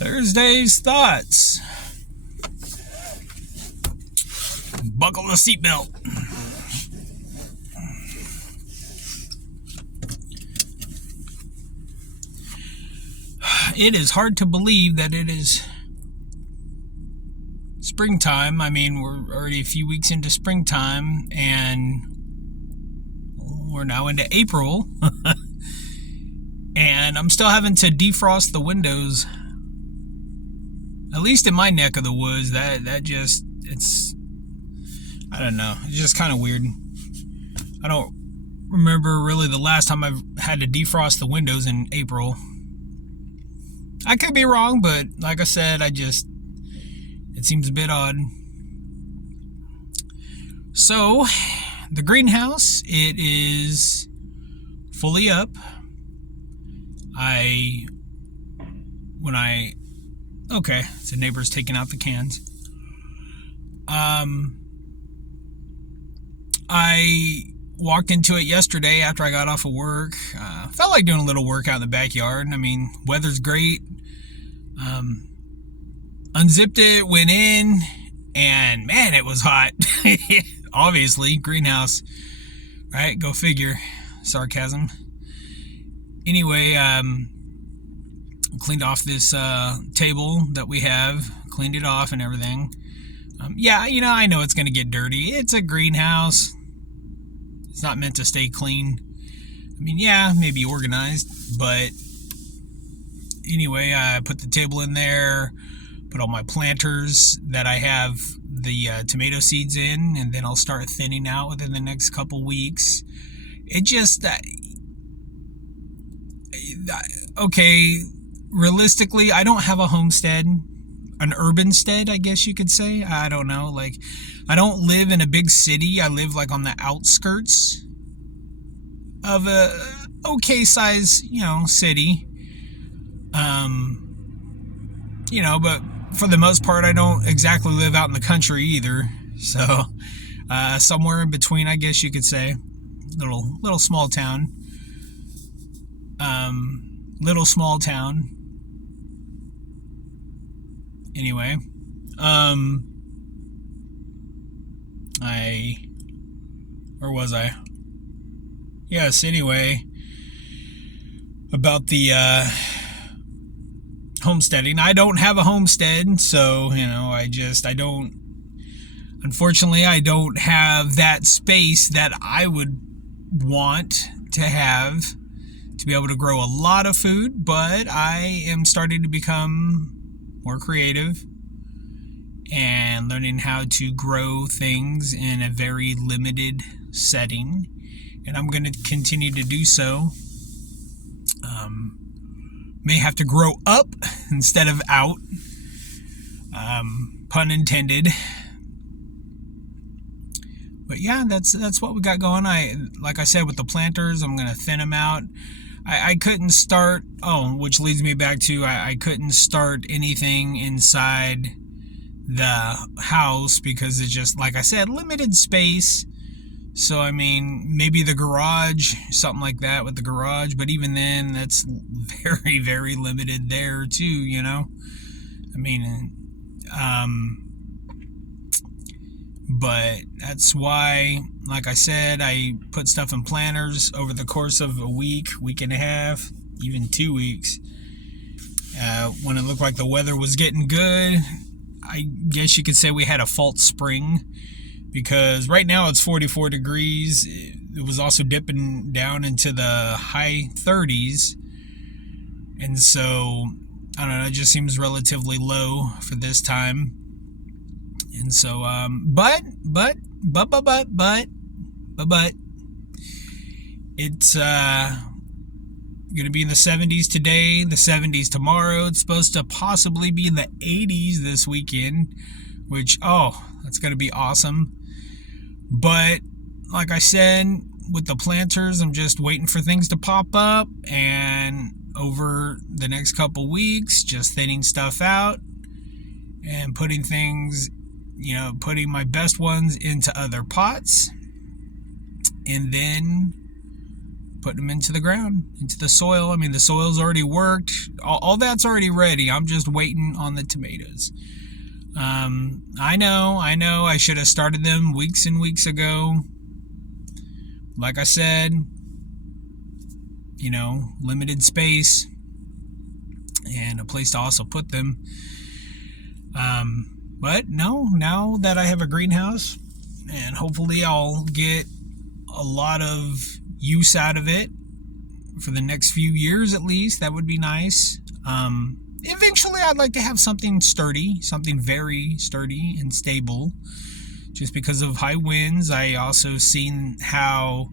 Thursday's thoughts. Buckle the seatbelt. It is hard to believe that it is springtime. I mean, we're already a few weeks into springtime, and we're now into April. And I'm still having to defrost the windows. At least in my neck of the woods, it's, I don't know, it's just kind of weird. I don't remember really the last time I've had to defrost the windows in April. I could be wrong, but like I said, it seems a bit odd. So, the greenhouse, it is fully up. Okay, so neighbor's taking out the cans. I walked into it yesterday after I got off of work. Felt like doing a little workout in the backyard. I mean, weather's great. Unzipped it, went in, and man, it was hot. Obviously, greenhouse, right? Go figure. Sarcasm. Anyway, cleaned off this table that we have, cleaned it off and everything. Yeah, I know it's going to get dirty. It's a greenhouse. It's not meant to stay clean. I mean, yeah, maybe organized, but anyway, I put the table in there, put all my planters that I have the tomato seeds in, and then I'll start thinning out within the next couple weeks. It just, okay, realistically, I don't have a homestead, an urban stead, I guess you could say. I don't know. Like, I don't live in a big city. I live like on the outskirts of a okay size, city. But for the most part, I don't exactly live out in the country either. So, somewhere in between, I guess you could say. Little small town. Little small town. Anyway, where was I? Yes, anyway, about the, homesteading. I don't have a homestead, so, unfortunately, I don't have that space that I would want to have to be able to grow a lot of food, but I am starting to become more creative and learning how to grow things in a very limited setting, and I'm going to continue to do so. May have to grow up instead of out, pun intended. But yeah, that's what we got going. Like I said, with the planters, I'm going to thin them out. I couldn't start, which leads me back to I couldn't start anything inside the house because it's just, like I said, limited space. So, I mean, maybe the garage, something like that with the garage, but even then, that's very, very limited there too, I mean, but that's why, like I said, I put stuff in planters over the course of a week and a half, even 2 weeks. When it looked like the weather was getting good, I guess you could say we had a false spring, because right now it's 44 degrees. It was also dipping down into the high 30s. And so, I don't know, it just seems relatively low for this time. And so, but, it's, going to be in the 70s today, the 70s tomorrow. It's supposed to possibly be in the 80s this weekend, which, that's going to be awesome. But, like I said, with the planters, I'm just waiting for things to pop up, and over the next couple weeks, just thinning stuff out and putting things, putting my best ones into other pots, and then putting them into the ground, into the soil. I mean, the soil's already worked. All that's already ready. I'm just waiting on the tomatoes. I know. I should have started them weeks and weeks ago. Like I said, limited space and a place to also put them. But no, now that I have a greenhouse, and hopefully I'll get a lot of use out of it for the next few years at least. That would be nice. Eventually I'd like to have something sturdy, something very sturdy and stable, just because of high winds. I also seen how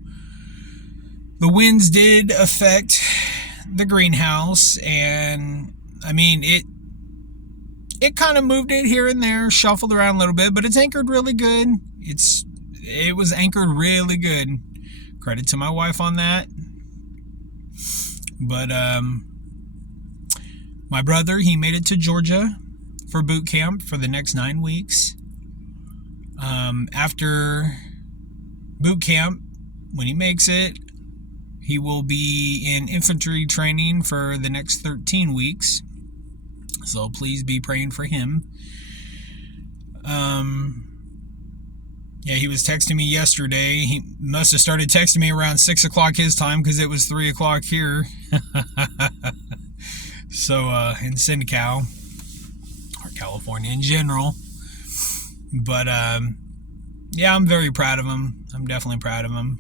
the winds did affect the greenhouse, and I mean, it kind of moved it here and there, shuffled around a little bit, but it's anchored really good. It was anchored really good. Credit to my wife on that. But my brother, he made it to Georgia for boot camp for the next 9 weeks. After boot camp, when he makes it, he will be in infantry training for the next 13 weeks. So please be praying for him. Yeah, he was texting me yesterday. He must have started texting me around 6 o'clock his time, because it was 3 o'clock here. So, in SoCal, or California in general. But, yeah, I'm very proud of him. I'm definitely proud of him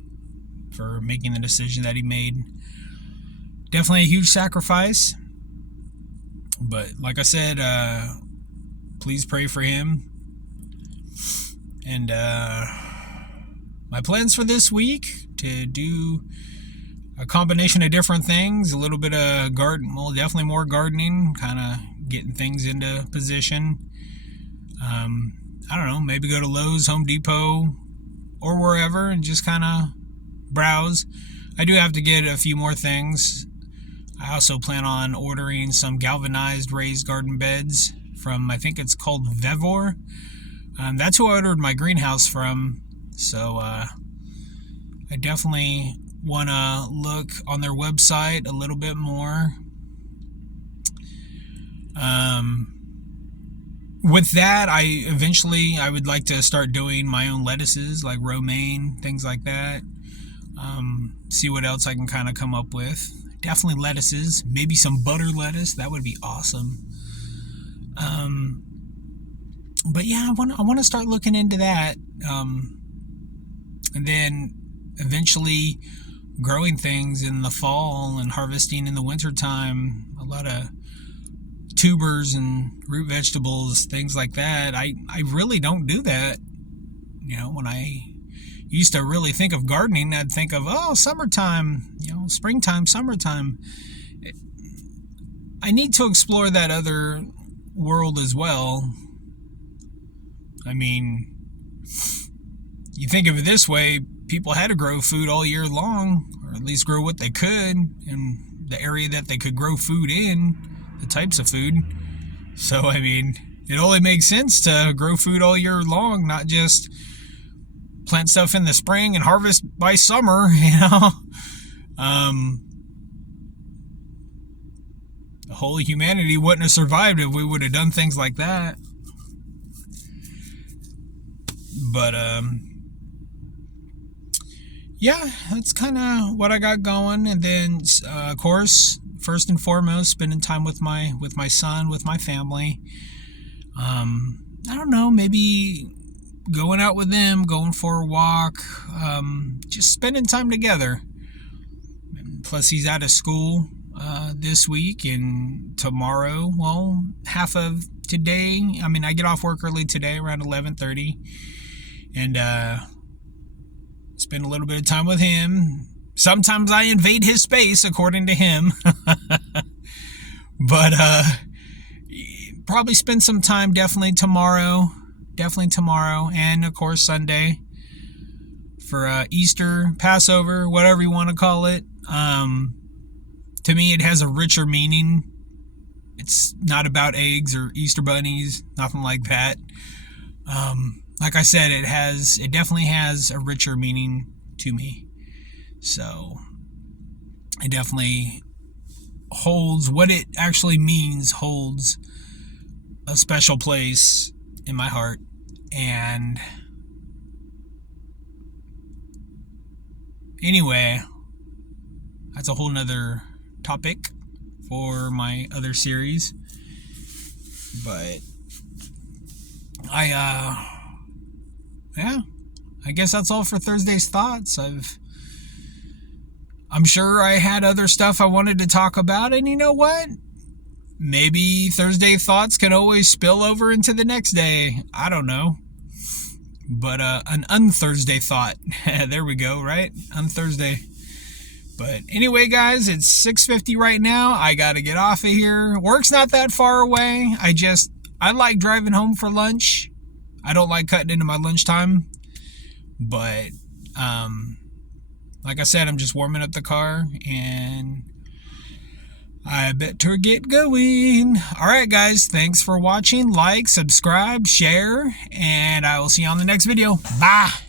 for making the decision that he made. Definitely a huge sacrifice. But, like I said, please pray for him. And my plans for this week, to do a combination of different things, a little bit of definitely more gardening, kind of getting things into position. I don't know, maybe go to Lowe's, Home Depot, or wherever, and just kind of browse. I do have to get a few more things. I also plan on ordering some galvanized raised garden beds from, I think it's called Vevor. That's who I ordered my greenhouse from. So I definitely want to look on their website a little bit more. With that, I would like to start doing my own lettuces, like romaine, things like that. See what else I can kind of come up with. Definitely lettuces, maybe some butter lettuce. That would be awesome. But yeah, I want to start looking into that. And then eventually growing things in the fall and harvesting in the wintertime. A lot of tubers and root vegetables, things like that. I really don't do that. When I used to really think of gardening, I'd think of, summertime, springtime, summertime. I need to explore that other world as well. I mean, you think of it this way, people had to grow food all year long, or at least grow what they could in the area that they could grow food in, the types of food. So, I mean, it only makes sense to grow food all year long, not just plant stuff in the spring and harvest by summer, The whole humanity wouldn't have survived if we would have done things like that. But, yeah, that's kind of what I got going. And then, of course, first and foremost, spending time with my son, with my family. I don't know, maybe going out with them, going for a walk, just spending time together. Plus, he's out of school this week and tomorrow. Well, half of today. I mean, I get off work early today, around 11:30, and spend a little bit of time with him. Sometimes I invade his space, according to him. But probably spend some time definitely tomorrow, and of course Sunday for Easter, Passover, whatever you want to call it. To me, it has a richer meaning. It's not about eggs or Easter bunnies, nothing like that. Like I said, it definitely has a richer meaning to me. So, it definitely holds what it actually means, holds a special place in my heart. And anyway, that's a whole nother topic for my other series. But I guess that's all for Thursday's Thoughts. I'm sure I had other stuff I wanted to talk about, and you know what? Maybe Thursday Thoughts can always spill over into the next day. I don't know. But an un-Thursday thought. There we go, right? Un-Thursday. But anyway, guys, it's 6:50 right now. I got to get off of here. Work's not that far away. I like driving home for lunch. I don't like cutting into my lunchtime. But like I said, I'm just warming up the car, and I better get going. All right, guys, thanks for watching. Like, subscribe, share, and I will see you on the next video. Bye.